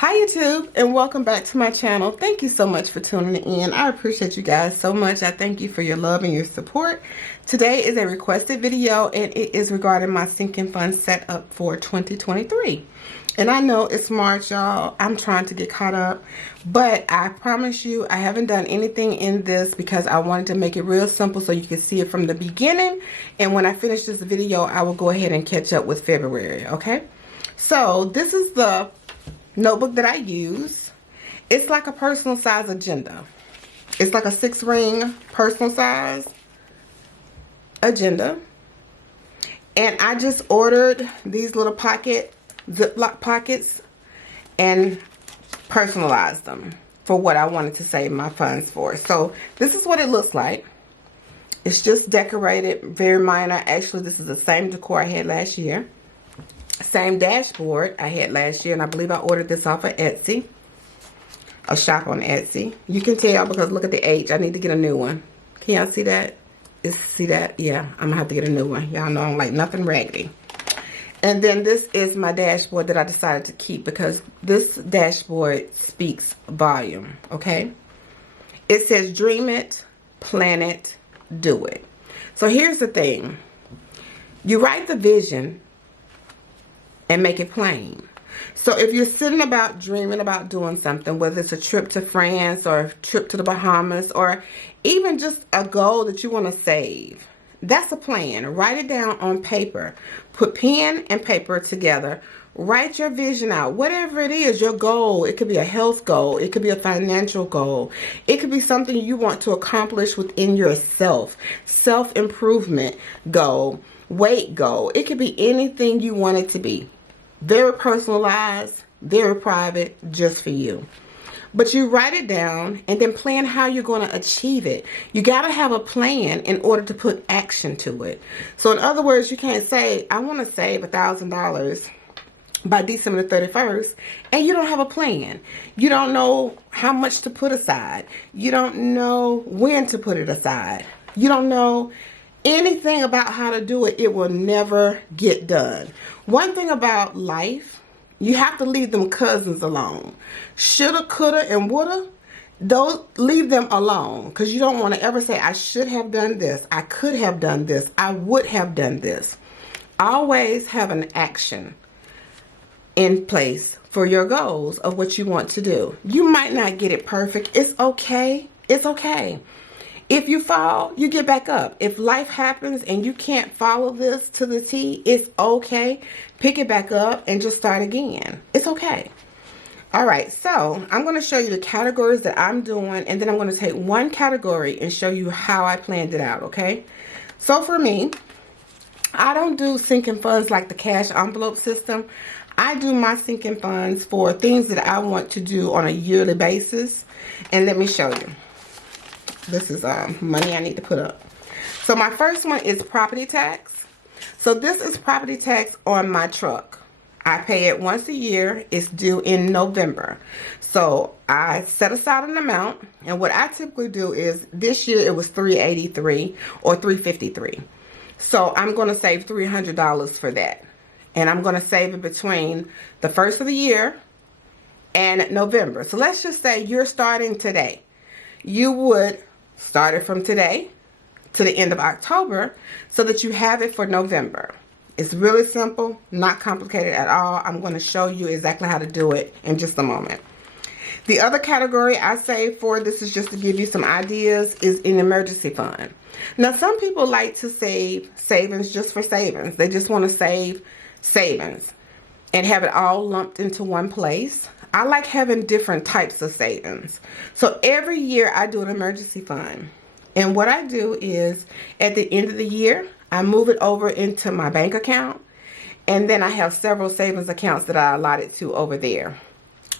Hi YouTube, and welcome back to my channel. Thank you so much for tuning in. I appreciate you guys so much. I thank you for your love and your support. Today is a requested video, and it is regarding my sinking fund setup for 2023. And I know it's March, y'all. I'm trying to get caught up, but I promise you I haven't done anything in this because I wanted to make it real simple so you can see it from the beginning. And when I finish this video, I will go ahead and catch up with February, okay? So this is the notebook that I use. It's like a personal size agenda. It's like a 6-ring personal size agenda. And I just ordered these little Ziploc pockets and personalized them for what I wanted to save my funds for. So this is what it looks like. It's just decorated, very minor. Actually, this is the same decor I had last year. Same dashboard I had last year, and I believe I ordered this off of Etsy. A shop on Etsy. You can tell because look at the H. I need to get a new one. Can y'all see that? See that? Yeah, I'm gonna have to get a new one. Y'all know I don't like nothing raggedy. And then this is my dashboard that I decided to keep because this dashboard speaks volume, okay? It says dream it, plan it, do it. So here's the thing. You write the vision and make it plain. So if you're sitting about dreaming about doing something, whether it's a trip to France or a trip to the Bahamas or even just a goal that you want to save, that's a plan. Write it down on paper. Put pen and paper together. Write your vision out. Whatever it is, your goal. It could be a health goal. It could be a financial goal. It could be something you want to accomplish within yourself. Self-improvement goal. Weight goal. It could be anything you want it to be. Very personalized, very private, just for you. But you write it down and then plan how you're going to achieve it. You got to have a plan in order to put action to it. So in other words, you can't say, I want to save $1,000 by December the 31st, and you don't have a plan. You don't know how much to put aside. You don't know when to put it aside. You don't know anything about how to do it. It will never get done. One thing about life, you have to leave them cousins alone. Shoulda, coulda, and woulda, leave them alone, because you don't want to ever say, I should have done this, I could have done this, I would have done this. Always have an action in place for your goals of what you want to do. You might not get it perfect. It's okay. It's okay. If you fall, you get back up. If life happens and you can't follow this to the T, it's okay. Pick it back up and just start again. It's okay. All right, so I'm going to show you the categories that I'm doing, and then I'm going to take one category and show you how I planned it out, okay? So for me, I don't do sinking funds like the cash envelope system. I do my sinking funds for things that I want to do on a yearly basis, and let me show you. This is money I need to put up. So my first one is property tax. So this is property tax on my truck. I pay it once a year. It's due in November. So I set aside an amount, and what I typically do is this year it was $383 or $353. So I'm going to save $300 for that. And I'm going to save it between the first of the year and November. So let's just say you're starting today. You would start it from today to the end of October so that you have it for November. It's really simple, not complicated at all. I'm going to show you exactly how to do it in just a moment. The other category I save for, this is just to give you some ideas, is an emergency fund. Now, some people like to save savings just for savings. They just want to save savings and have it all lumped into one place. I like having different types of savings. So every year I do an emergency fund. And what I do is at the end of the year, I move it over into my bank account. And then I have several savings accounts that I allotted to over there.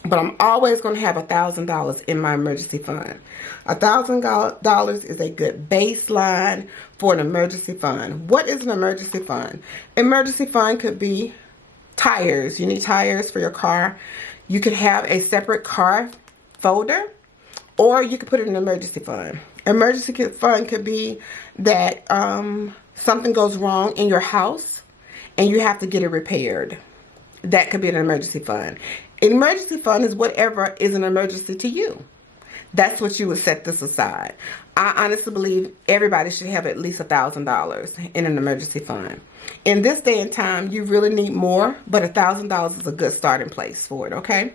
But I'm always going to have $1,000 in my emergency fund. $1,000 is a good baseline for an emergency fund. What is an emergency fund? Emergency fund could be tires. You need tires for your car. You could have a separate car folder, or you could put it in an emergency fund. Emergency fund could be that something goes wrong in your house and you have to get it repaired. that could be an emergency fund. An emergency fund is whatever is an emergency to you. That's what you would set this aside. I honestly believe everybody should have at least $1,000 in an emergency fund. In this day and time, you really need more, but $1,000 is a good starting place for it, okay?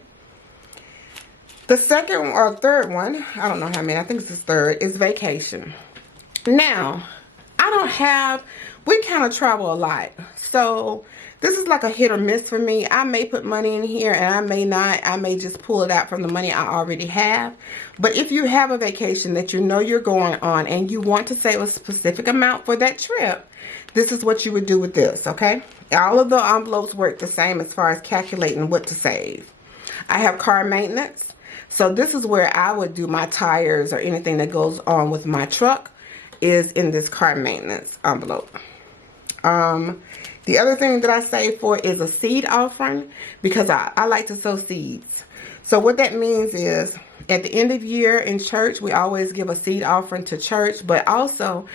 The second or third one, I don't know how many, I think it's the third, is vacation. Now, we kind of travel a lot. So this is like a hit or miss for me. I may put money in here and I may not. I may just pull it out from the money I already have. But if you have a vacation that you know you're going on and you want to save a specific amount for that trip, this is what you would do with this, okay? All of the envelopes work the same as far as calculating what to save. I have car maintenance. So this is where I would do my tires or anything that goes on with my truck is in this car maintenance envelope. The other thing that I save for is a seed offering because I like to sow seeds. So what that means is at the end of year in church, we always give a seed offering to church. But also,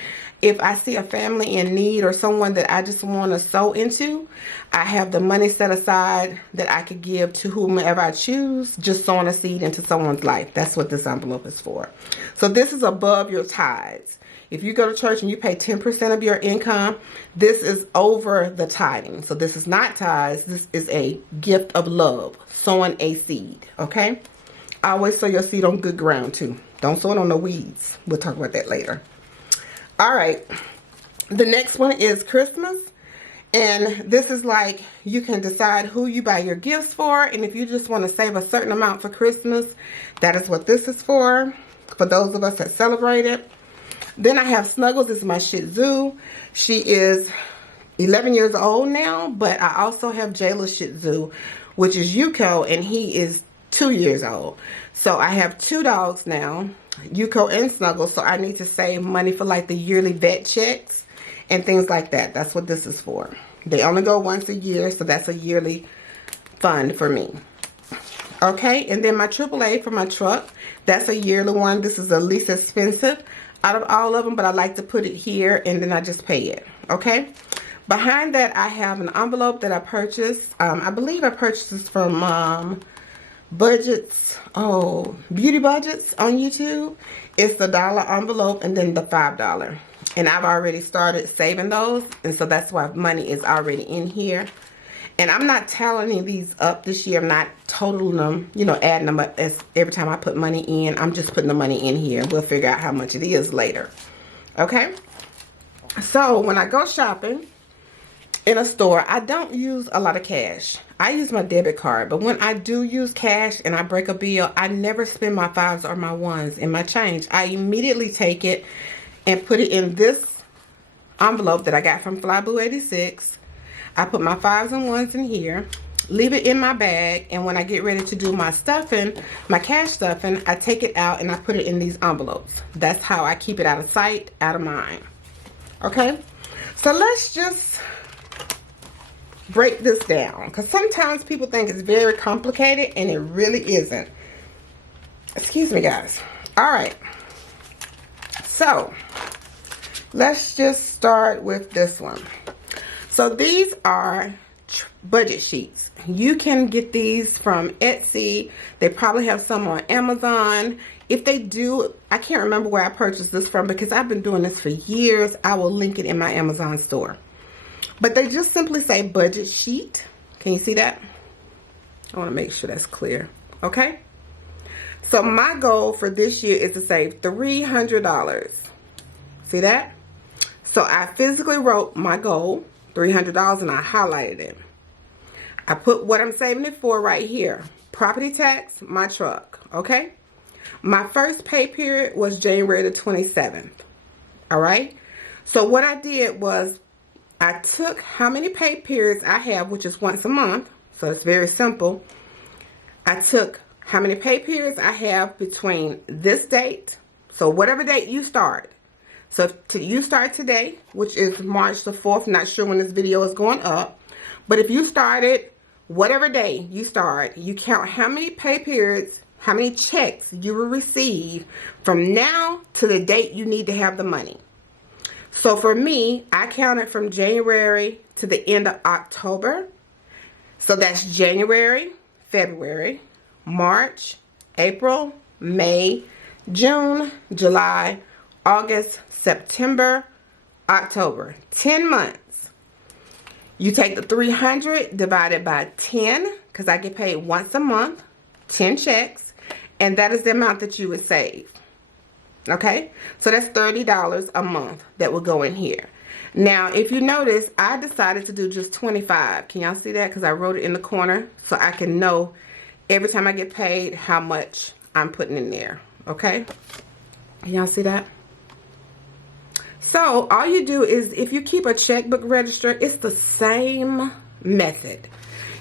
if I see a family in need or someone that I just want to sow into, I have the money set aside that I could give to whomever I choose, just sowing a seed into someone's life. That's what this envelope is for. So this is above your tithes. If you go to church and you pay 10% of your income, this is over the tithing. So this is not tithes. This is a gift of love, sowing a seed, okay? Always sow your seed on good ground too. Don't sow it on the weeds. We'll talk about that later. All right. The next one is Christmas. And this is like you can decide who you buy your gifts for. And if you just want to save a certain amount for Christmas, that is what this is for those of us that celebrate it. Then I have Snuggles. This is my Shih Tzu. She is 11 years old now, but I also have Jayla's Shih Tzu, which is Yuko, and he is 2 years old. So I have two dogs now, Yuko and Snuggles, so I need to save money for like the yearly vet checks and things like that. That's what this is for. They only go once a year, so that's a yearly fund for me. Okay, and then my AAA for my truck, that's a yearly one. This is the least expensive out of all of them, but I like to put it here and then I just pay it, okay? Behind that, I have an envelope that I purchased. I believe I purchased this from Beauty Budgets on YouTube. It's the $1 envelope and then the $5. And I've already started saving those, and so that's why money is already in here. And I'm not tallying these up this year. I'm not totaling them, you know, adding them up as every time I put money in. I'm just putting the money in here. We'll figure out how much it is later. Okay? So when I go shopping in a store, I don't use a lot of cash. I use my debit card. But when I do use cash and I break a bill, I never spend my 5s or my 1s in my change. I immediately take it and put it in this envelope that I got from Flyblue 86. I put my 5s and 1s in here, leave it in my bag, and when I get ready to do my stuffing, my cash stuffing, I take it out and I put it in these envelopes. That's how I keep it out of sight, out of mind. Okay? So let's just break this down, because sometimes people think it's very complicated and it really isn't. Excuse me, guys. All right. So let's just start with this one. So these are budget sheets. You can get these from Etsy. They probably have some on Amazon. If they do, I can't remember where I purchased this from because I've been doing this for years. I will link it in my Amazon store. But they just simply say budget sheet. Can you see that? I want to make sure that's clear. Okay? So my goal for this year is to save $300. See that? So I physically wrote my goal, $300, and I highlighted it. I put what I'm saving it for right here. Property tax, my truck, okay? My first pay period was January the 27th, all right? So what I did was I took how many pay periods I have, which is once a month, so it's very simple. I took how many pay periods I have between this date, so whatever date you start. So you start today, which is March the 4th. Not sure when this video is going up. But if you started, whatever day you start, you count how many pay periods, how many checks you will receive from now to the date you need to have the money. So for me, I counted from January to the end of October. So that's January, February, March, April, May, June, July, August, September, October. 10 months. You take the 300 divided by 10, because I get paid once a month, 10 checks, and that is the amount that you would save. Okay? So that's $30 a month that will go in here. Now, if you notice, I decided to do just 25. Can y'all see that? Because I wrote it in the corner so I can know every time I get paid how much I'm putting in there. Okay? Can y'all see that? So, all you do is, if you keep a checkbook register, it's the same method.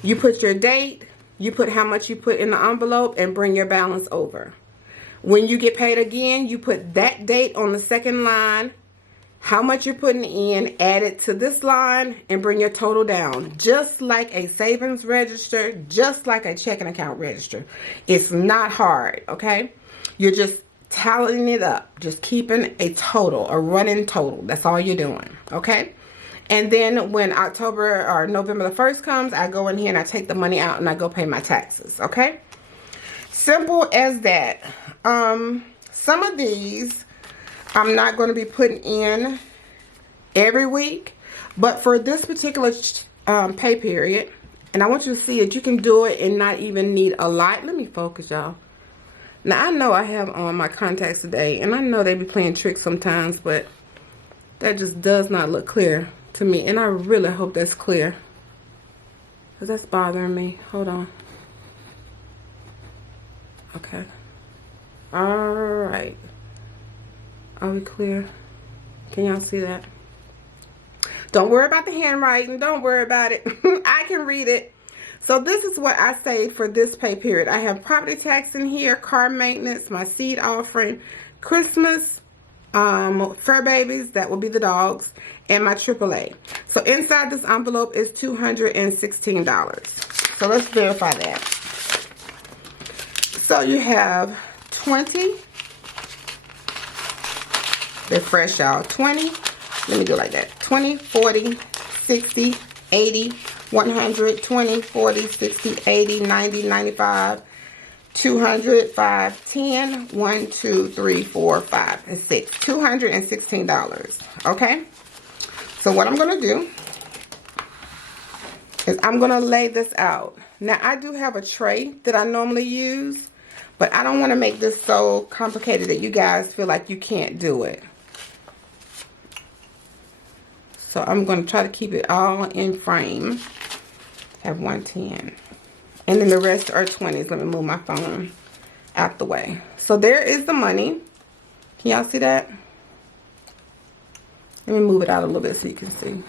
You put your date, you put how much you put in the envelope, and bring your balance over. When you get paid again, you put that date on the second line, how much you're putting in, add it to this line, and bring your total down. Just like a savings register, just like a checking account register. It's not hard, okay? You're just tallying it up, just keeping a total, a running total. That's all you're doing, okay? And then when October or November the 1st comes, I go in here and I take the money out and I go pay my taxes, okay? Simple as that. Some of these I'm not going to be putting in every week, but for this particular pay period, and I want you to see it, you can do it and not even need a lot. Let me focus, y'all. Now, I know I have on my contacts today, and I know they be playing tricks sometimes, but that just does not look clear to me, and I really hope that's clear, because that's bothering me. Hold on. Okay. All right. Are we clear? Can y'all see that? Don't worry about the handwriting. Don't worry about it. I can read it. So this is what I saved for this pay period. I have property tax in here, car maintenance, my seed offering, Christmas, fur babies, that will be the dogs, and my AAA. So inside this envelope is $216. So let's verify that. So you have 20. They're fresh, y'all. 20. Let me do it like that. 20, 40, 60, 80, 100, 20, 40, 60, 80, 90, 95, 200, 5, 10, 1, 2, 3, 4, 5, and 6. $216. Okay? So what I'm going to do is I'm going to lay this out. Now, I do have a tray that I normally use, but I don't want to make this so complicated that you guys feel like you can't do it. So I'm going to try to keep it all in frame. Have 110. And then the rest are 20s. Let me move my phone out the way. So there is the money. Can y'all see that? Let me move it out a little bit so you can see.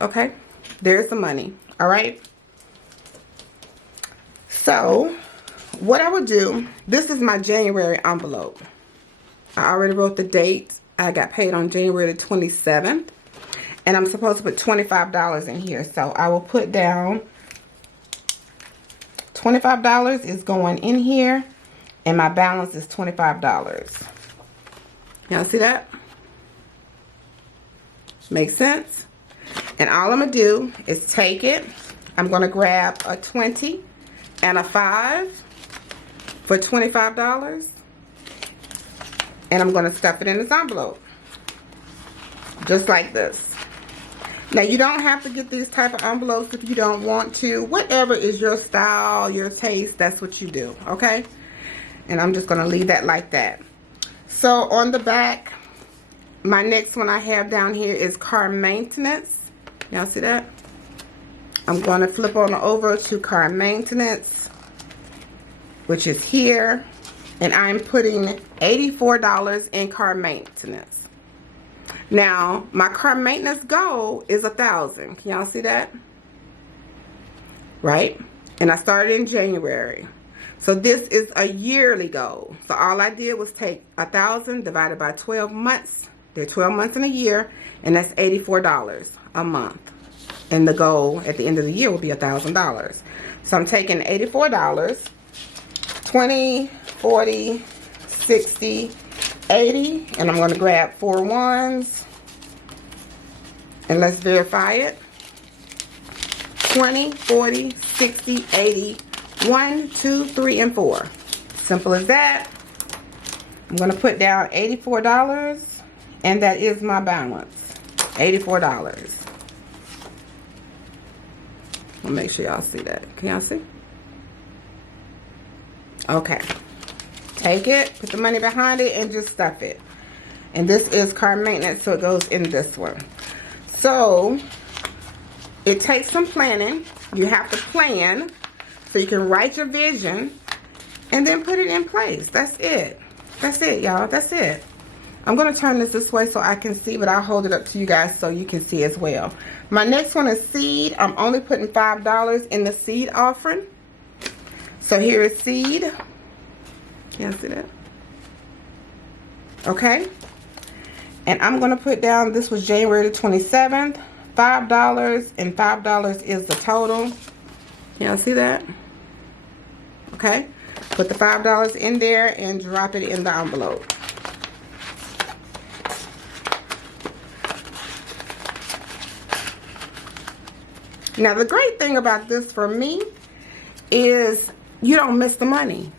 Okay. There's the money. All right. So what I would do, this is my January envelope. I already wrote the date. I got paid on January the 27th. And I'm supposed to put $25 in here. So I will put down $25 is going in here. And my balance is $25. Y'all see that? Makes sense? And all I'm going to do is take it. I'm going to grab a 20 and a 5 for $25. And I'm going to stuff it in this envelope. Just like this. Now, you don't have to get these type of envelopes if you don't want to. Whatever is your style, your taste, that's what you do, okay? And I'm just going to leave that like that. So, on the back, my next one I have down here is car maintenance. Y'all see that? I'm going to flip on over to car maintenance, which is here. And I'm putting $84 in car maintenance. Now, my car maintenance goal is $1,000. Can y'all see that? Right? And I started in January. So this is a yearly goal. So all I did was take $1,000 divided by 12 months. There are 12 months in a year, and that's $84 a month. And the goal at the end of the year will be $1,000. So I'm taking $84, 20, 40, 60, 80, and I'm going to grab 4 ones. And let's verify it. 20, 40, 60, 80, 1, 2, 3, and 4. Simple as that. I'm going to put down $84, and that is my balance. $84. I'll make sure y'all see that. Can y'all see? Okay. Take it, put the money behind it, and just stuff it. And this is car maintenance, so it goes in this one. So it takes some planning. You have to plan so you can write your vision and then put it in place. That's it. That's it, y'all. That's it. I'm going to turn this way so I can see, but I'll hold it up to you guys so you can see as well. My next one is seed. I'm only putting $5 in the seed offering. So here is seed. Can you see that? Okay. And I'm going to put down, this was January the 27th, $5, and $5 is the total. Can y'all see that? Okay. Put the $5 in there and drop it in the envelope. Now, the great thing about this for me is you don't miss the money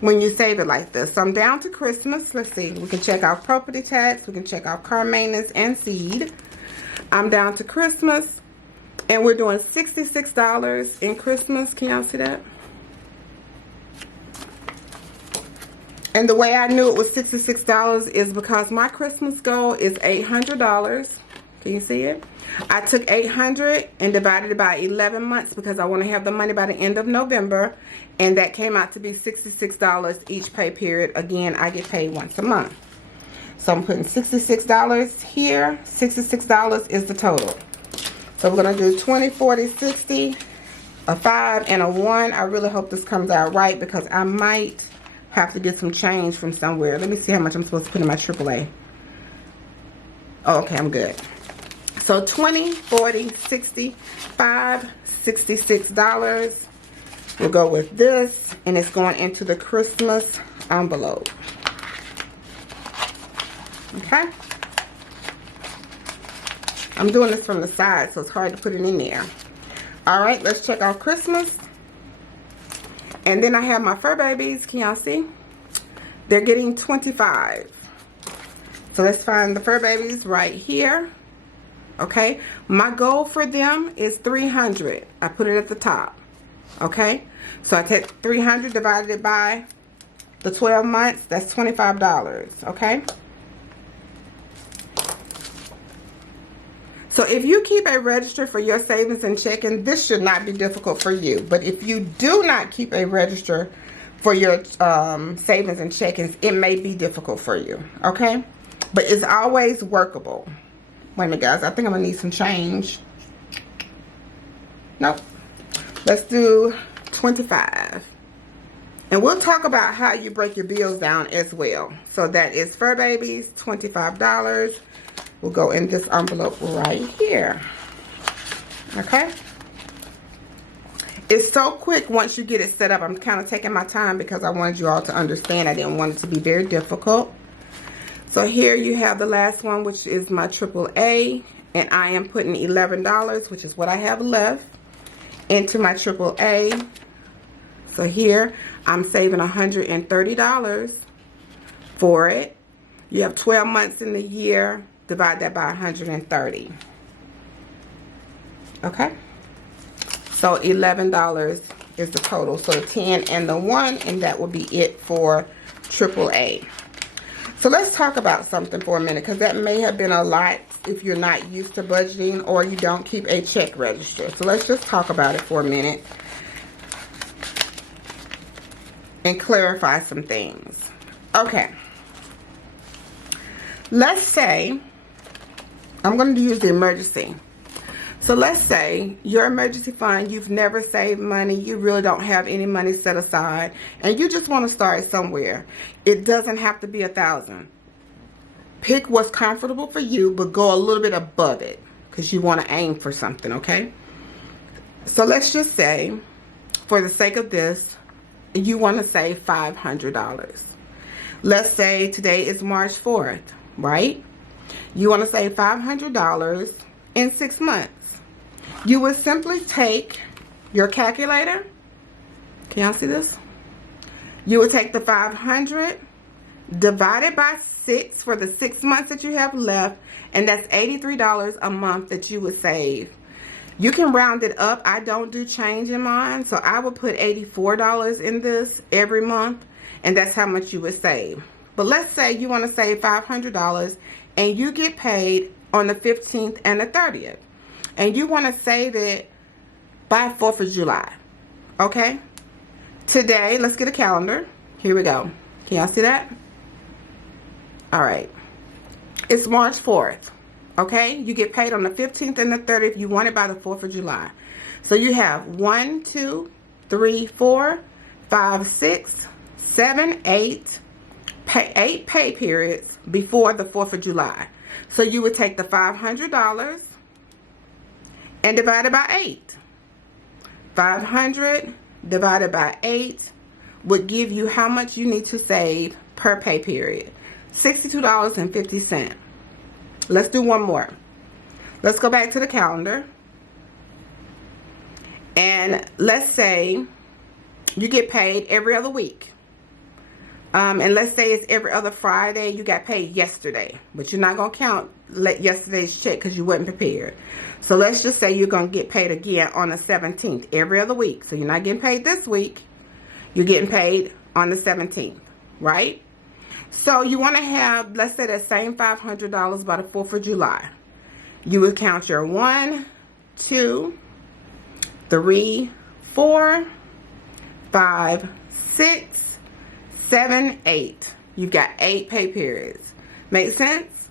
when you save it like this. So I'm down to Christmas. Let's see. We can check off property tax. We can check off car maintenance and seed. I'm down to Christmas. And we're doing $66 in Christmas. Can y'all see that? And the way I knew it was $66 is because my Christmas goal is $800. Can you see it? I took $800 and divided it by 11 months because I want to have the money by the end of November. And that came out to be $66 each pay period. Again, I get paid once a month. So I'm putting $66 here. $66 is the total. So we're going to do 20, 40, 60, a 5, and a 1. I really hope this comes out right because I might have to get some change from somewhere. Let me see how much I'm supposed to put in my AAA. Oh, okay, I'm good. So 20, 40, 60, 5, $66. We'll go with this, and it's going into the Christmas envelope. Okay? I'm doing this from the side, so it's hard to put it in there. All right, let's check out Christmas. And then I have my fur babies. Can y'all see? They're getting $25. So let's find the fur babies right here. Okay, my goal for them is $300. I put it at the top. Okay, so I take $300 divided it by the 12 months. That's $25. Okay, so if you keep a register for your savings and checking, this should not be difficult for you. But if you do not keep a register for your savings and checkings, it may be difficult for you. Okay, but it's always workable. Wait a minute, guys. I think I'm going to need some change. Nope. Let's do 25. And we'll talk about how you break your bills down as well. So that is fur babies, $25. We'll go in this envelope right here. Okay? It's so quick once you get it set up. I'm kind of taking my time because I wanted you all to understand. I didn't want it to be very difficult. So here you have the last one, which is my AAA, and I am putting $11, which is what I have left, into my AAA. So here I'm saving $130 for it. You have 12 months in the year. Divide that by 130. Okay. So $11 is the total. So the 10 and the 1, and that will be it for AAA. So let's talk about something for a minute, because that may have been a lot if you're not used to budgeting or you don't keep a check register. So let's just talk about it for a minute and clarify some things. Okay. Let's say, I'm going to use the emergency. So let's say your emergency fund, you've never saved money, you really don't have any money set aside, and you just want to start somewhere. It doesn't have to be $1,000. Pick what's comfortable for you, but go a little bit above it because you want to aim for something, okay? So let's just say, for the sake of this, you want to save $500. Let's say today is March 4th, right? You want to save $500 in 6 months. You would simply take your calculator. Can y'all see this? You would take the 500 divided by 6 for the 6 months that you have left, and that's $83 a month that you would save. You can round it up. I don't do change in mine, so I would put $84 in this every month, and that's how much you would save. But let's say you want to save $500 and you get paid on the 15th and the 30th, and you want to save it by 4th of July. Okay? Today, let's get a calendar. Here we go. Can y'all see that? All right. It's March 4th. Okay? You get paid on the 15th and the 30th. You want it by the 4th of July. So you have 1, 2, 3, 4, 5, 6, 7, 8 pay periods before the 4th of July. So you would take the $500 and divide it by 8. 500 divided by 8 would give you how much you need to save per pay period. $62.50. Let's do one more. Let's go back to the calendar. And let's say you get paid every other week. And let's say it's every other Friday. You got paid yesterday, but you're not going to count yesterday's check because you wasn't prepared. So let's just say you're going to get paid again on the 17th every other week. So you're not getting paid this week. You're getting paid on the 17th, right? So you want to have, let's say, that same $500 by the 4th of July. You would count your 1, 2, 3, 4, 5, 6, 7, 8. You've got 8 pay periods. Make sense?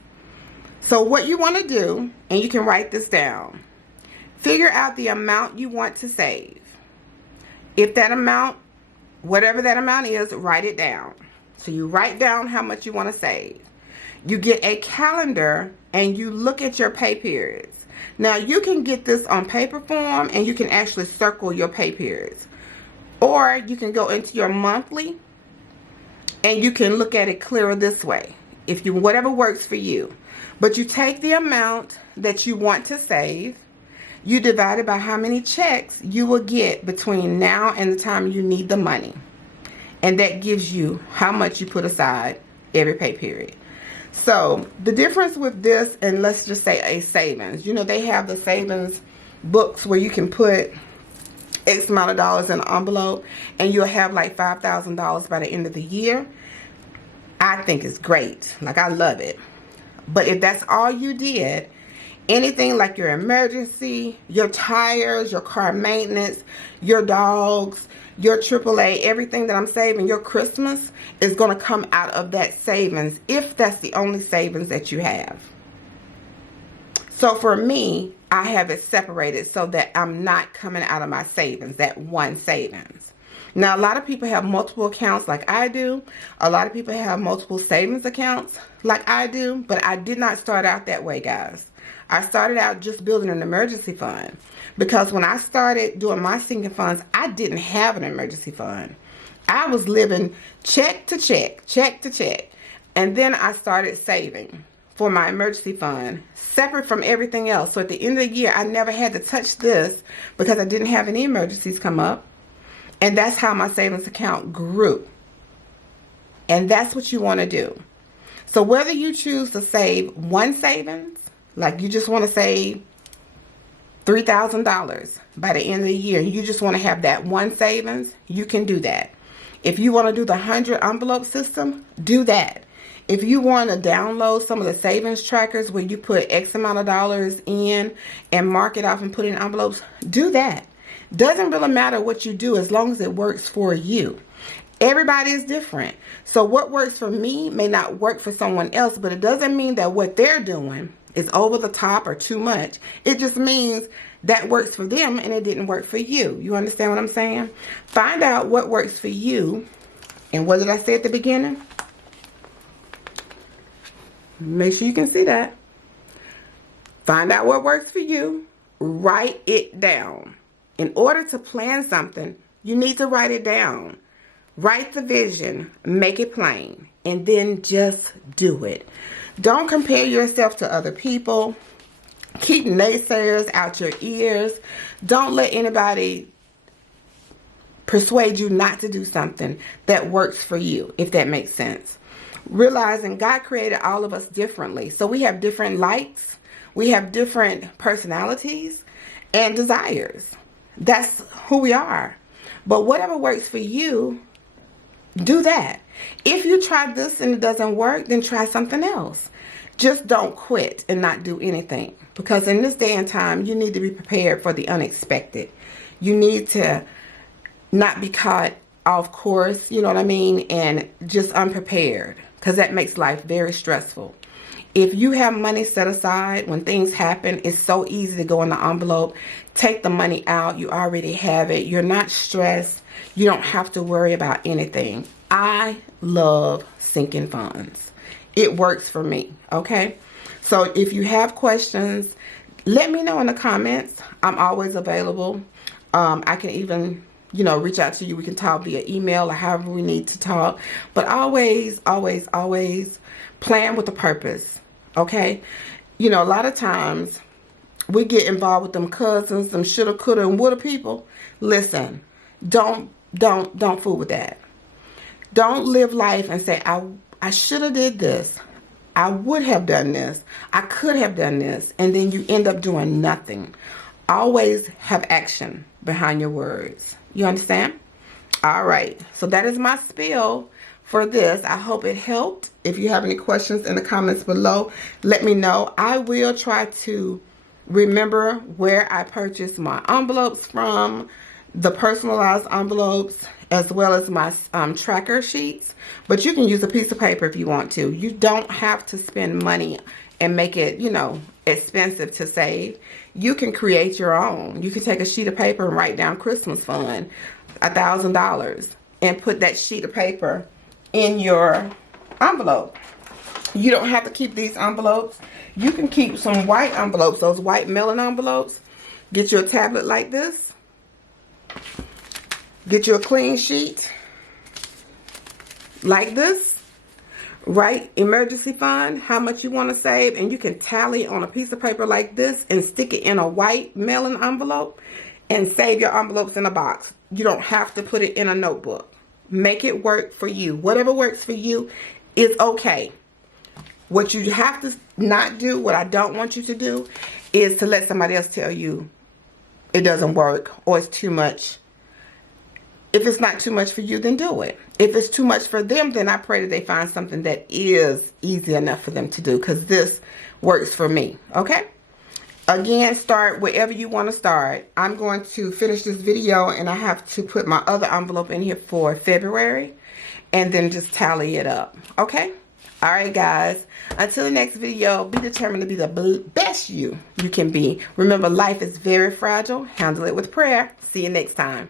So what you want to do, and you can write this down, figure out the amount you want to save. If that amount, whatever that amount is, write it down. So you write down how much you want to save. You get a calendar and you look at your pay periods. Now you can get this on paper form and you can actually circle your pay periods. Or you can go into your monthly and you can look at it clearer this way. If you, whatever works for you. But you take the amount that you want to save, you divide it by how many checks you will get between now and the time you need the money. And that gives you how much you put aside every pay period. So the difference with this and let's just say a savings, you know, they have the savings books where you can put X amount of dollars in an envelope and you'll have like $5,000 by the end of the year. I think it's great. Like, I love it. But if that's all you did, anything like your emergency, your tires, your car maintenance, your dogs, your AAA, everything that I'm saving, your Christmas is going to come out of that savings if that's the only savings that you have. So for me, I have it separated so that I'm not coming out of my savings, that one savings. Now, a lot of people have multiple accounts like I do. A lot of people have multiple savings accounts like I do, but I did not start out that way, guys. I started out just building an emergency fund because when I started doing my sinking funds, I didn't have an emergency fund. I was living check to check, check to check. And then I started saving for my emergency fund separate from everything else. So at the end of the year, I never had to touch this because I didn't have any emergencies come up. And that's how my savings account grew. And that's what you want to do. So whether you choose to save one savings, like you just want to save $3,000 by the end of the year, you just want to have that one savings, you can do that. If you want to do the 100 envelope system, do that. If you want to download some of the savings trackers where you put X amount of dollars in and mark it off and put it in envelopes, do that. Doesn't really matter what you do as long as it works for you. Everybody is different. So what works for me may not work for someone else, but it doesn't mean that what they're doing is over the top or too much. It just means that works for them and it didn't work for you. You understand what I'm saying? Find out what works for you. And what did I say at the beginning? Make sure you can see that. Find out what works for you. Write it down. In order to plan something, you need to write it down. Write the vision, make it plain, and then just do it. Don't compare yourself to other people. Keep naysayers out your ears. Don't let anybody persuade you not to do something that works for you, if that makes sense. Realizing God created all of us differently. So we have different likes, we have different personalities and desires. That's who we are. But whatever works for you, do that. If you try this and it doesn't work, then try something else. Just don't quit and not do anything. Because in this day and time, you need to be prepared for the unexpected. You need to not be caught off course, you know what I mean, and just unprepared, because that makes life very stressful. If you have money set aside when things happen, it's so easy to go in the envelope, take the money out, you already have it, you're not stressed, you don't have to worry about anything. I love sinking funds. It works for me, okay? So if you have questions, let me know in the comments. I'm always available. I can even, you know, reach out to you. We can talk via email or however we need to talk. But always, always, always plan with a purpose, okay? You know, a lot of times we get involved with them cousins, them shoulda, coulda, and woulda people. Listen, don't fool with that. Don't live life and say, I shoulda did this. I would have done this. I could have done this. And then you end up doing nothing. Always have action behind your words. You understand? All right. So that is my spiel for this. I hope it helped. If you have any questions in the comments below, let me know. I will try to remember where I purchased my envelopes from, the personalized envelopes, as well as my tracker sheets. But you can use a piece of paper if you want to. You don't have to spend money and make it, you know, expensive to save. You can create your own. You can take a sheet of paper and write down Christmas fund, $1,000, and put that sheet of paper in your envelope. You don't have to keep these envelopes. You can keep some white envelopes, those white mailing envelopes. Get you a tablet like this. Get you a clean sheet like this. Write emergency fund, how much you want to save, and you can tally on a piece of paper like this and stick it in a white mailing envelope and save your envelopes in a box. You don't have to put it in a notebook. Make it work for you. Whatever works for you is okay. What you have to not do, what I don't want you to do, is to let somebody else tell you it doesn't work or it's too much. If it's not too much for you, then do it. If it's too much for them, then I pray that they find something that is easy enough for them to do, because this works for me, okay? Again, start wherever you want to start. I'm going to finish this video, and I have to put my other envelope in here for February, and then just tally it up, okay? All right, guys. Until the next video, be determined to be the best you can be. Remember, life is very fragile. Handle it with prayer. See you next time.